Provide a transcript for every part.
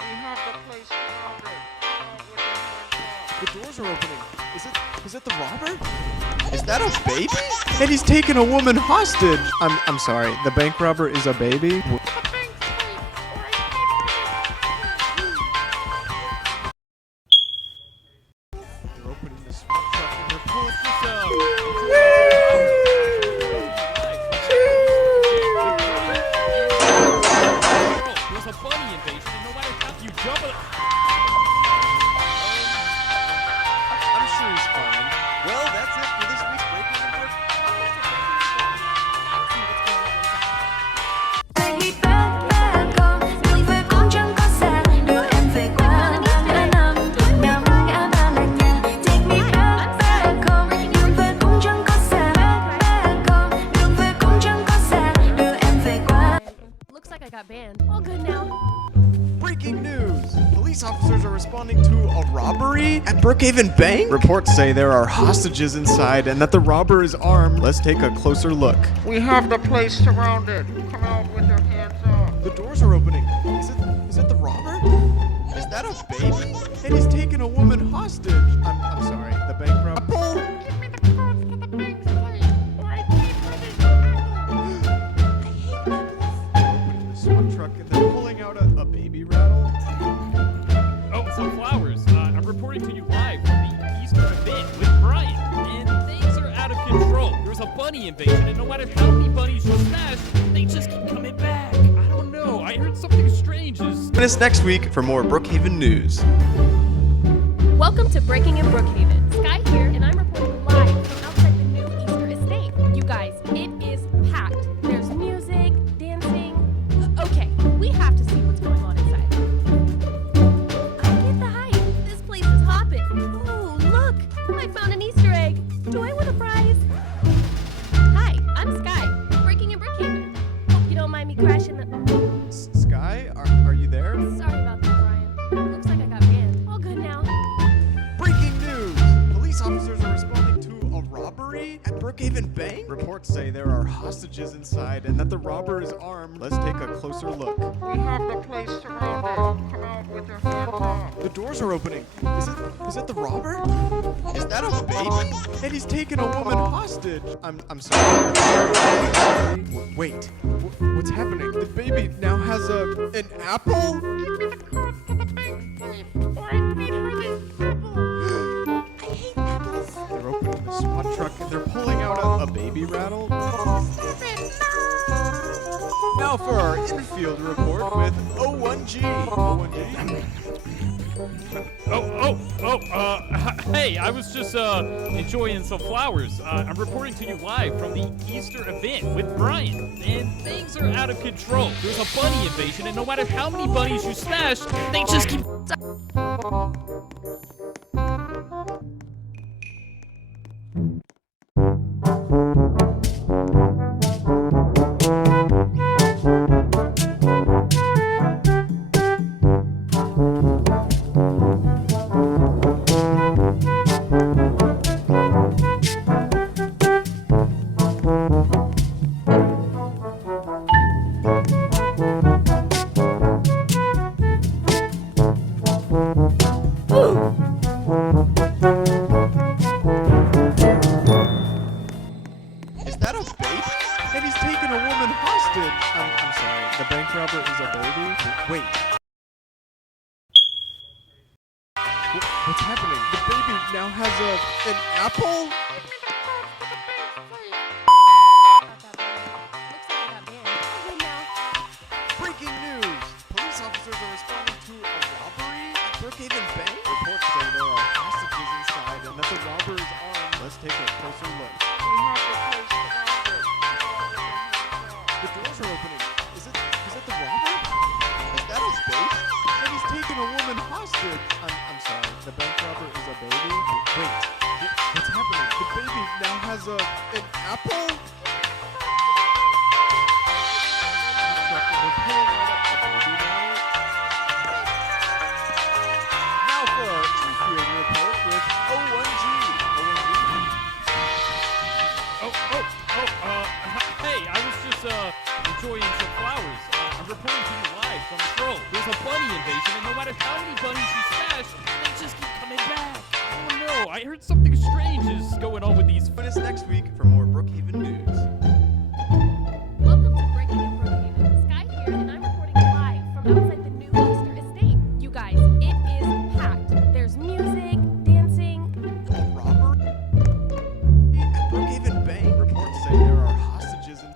We have the place surrounded. With your hands up. The doors are opening. Is it the robber? Is that a baby? And he's taking a woman hostage. I'm sorry. The bank robber is a baby? They're opening the SWAT truck and they're pulling this up. There's a bunny invasion, and no matter how you jump it. I'm sure he's fine. Well, that's it for this week's Breaking and Brook. Looks like I got banned. All good now. Breaking news! Police officers are responding to a robbery at Brookhaven Bank. Reports say there are hostages inside and that the robber is armed. Let's take a closer look. We have the place surrounded. Come out with your hands up. The doors are opening. Is it the robber? Is that a baby? And he's taking a woman hostage. I'm sorry. The bank robber. Give me the codes to the bank safe, or I pay for this apple. Opening the SWAT truck and they're pulling out a baby rattle. Oh, some flowers. I'm reporting to you live from the Easter event with Brian, and things are out of control. There's a bunny invasion, and no matter how many bunnies you smash, they just keep coming back. I don't know. I heard something strange is. Join us next week for more Brookhaven news. Welcome to Breaking in Brookhaven. Sky here, and I'm reporting live from outside the new Easter estate. You guys, it is packed. There's music, dancing. Okay, we have to see what's going on inside. I get the hype. This place is hopping. Oh, look! I found an Easter egg. Do I win a prize? Hi, I'm Sky, breaking in Brookhaven. Hope you don't mind me crashing the. Sky, are you there? Sorry about that, Brian. Looks like I got banned. All good now. Breaking news! Police officers are responding to a robbery at Brookhaven Bank. Reports say there are hostages inside and that the robber is armed. Let's take a closer look. We have the place surrounded. Come out with your hands up. The doors are opening. Is it the robber? Is that a baby? And he's taking a woman hostage. I'm sorry. Wait. What's happening? The baby now has an apple? Give me the codes to the bank safe, or I pay for this apple. I hate apples. They're opening the SWAT truck and they're pulling out a baby rattle. Now for our infield report with O1G. O1G. Hey, I was just enjoying some flowers. I'm reporting to you live from the Easter event with Brian, and things are out of control. There's a bunny invasion, and no matter how many bunnies you smash, they just keep. Is that a baby? And he's taking a woman hostage. I'm sorry. The bank robber is a baby? Wait. What's happening? The baby now has an apple? Looks like I got banned. All good now. Breaking news! Police officers are responding to a robbery at Brookhaven Bank. Reports say there are hostages inside and that the robber is armed. Let's take a closer look. We have the place surrounded. The doors are opening. Is it the robber? Is that a baby? And he's taking a woman hostage. I'm sorry. The bank robber is a baby? Wait. What's happening? The baby now has an apple? They're pulling out a baby rattle. Now for our infield report with O1G. Hey, I was just enjoying some flowers. I'm reporting to you live from the Grove. There's a bunny bunny invasion, and no matter how many bunnies you smash, they just keep coming back. Oh no, I heard something strange is going on with these. Join us next week for more Brookhaven news. Welcome to Breaking in Brookhaven. Sky here, and I'm reporting live from outside the new Easter estate. You guys, it is packed. There's music, dancing. A robbery at Brookhaven Bank. Reports say there are hostages in.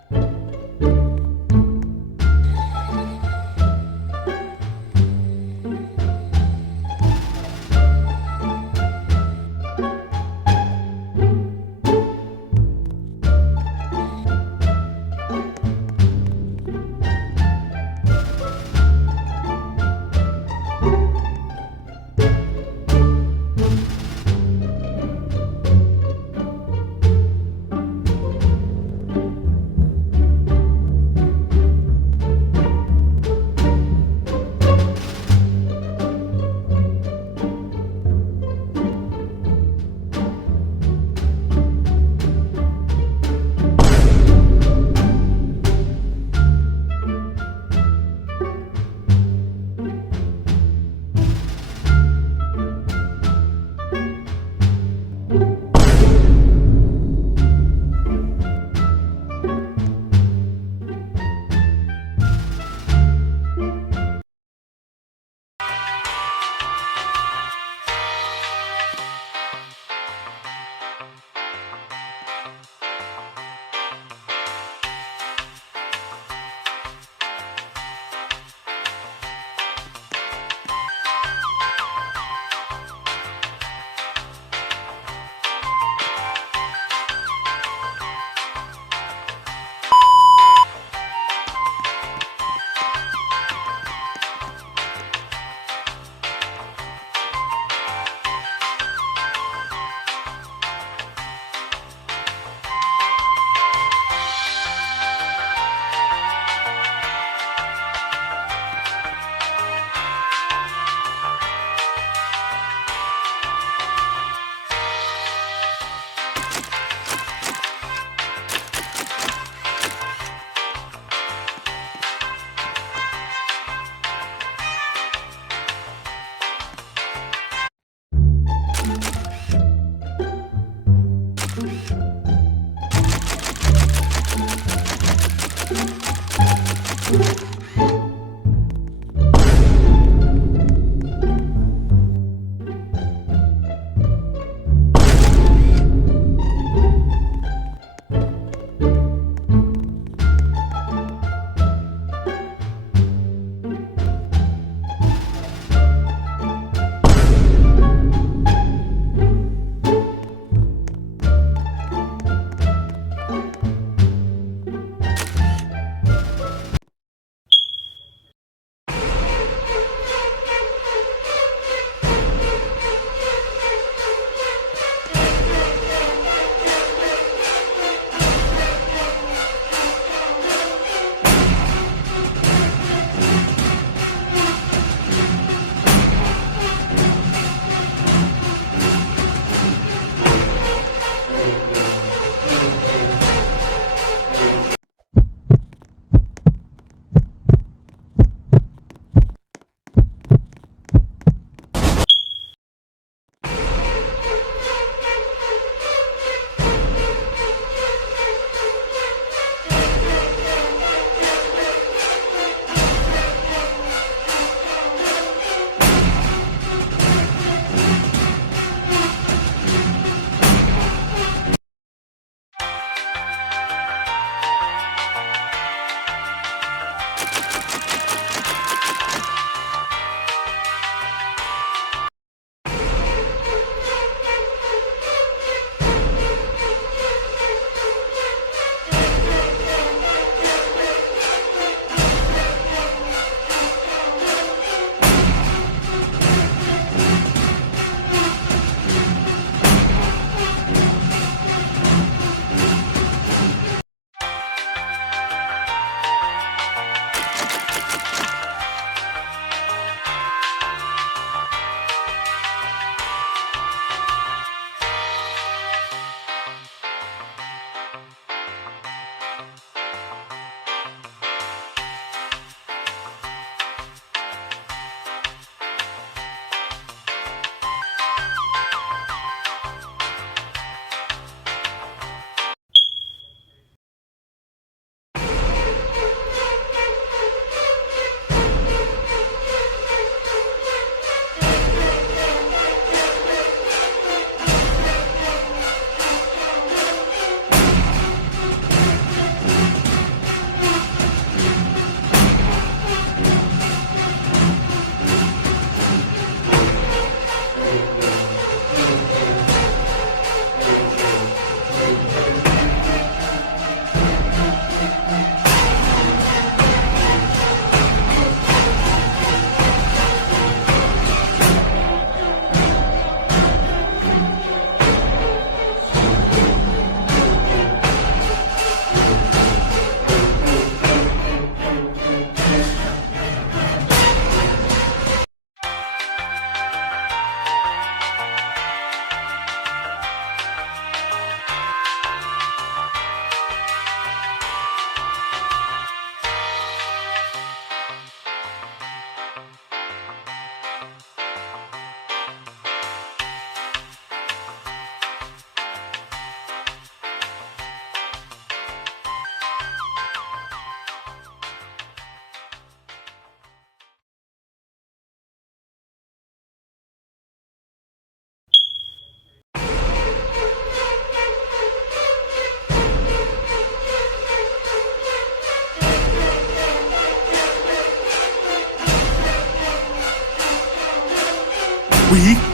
We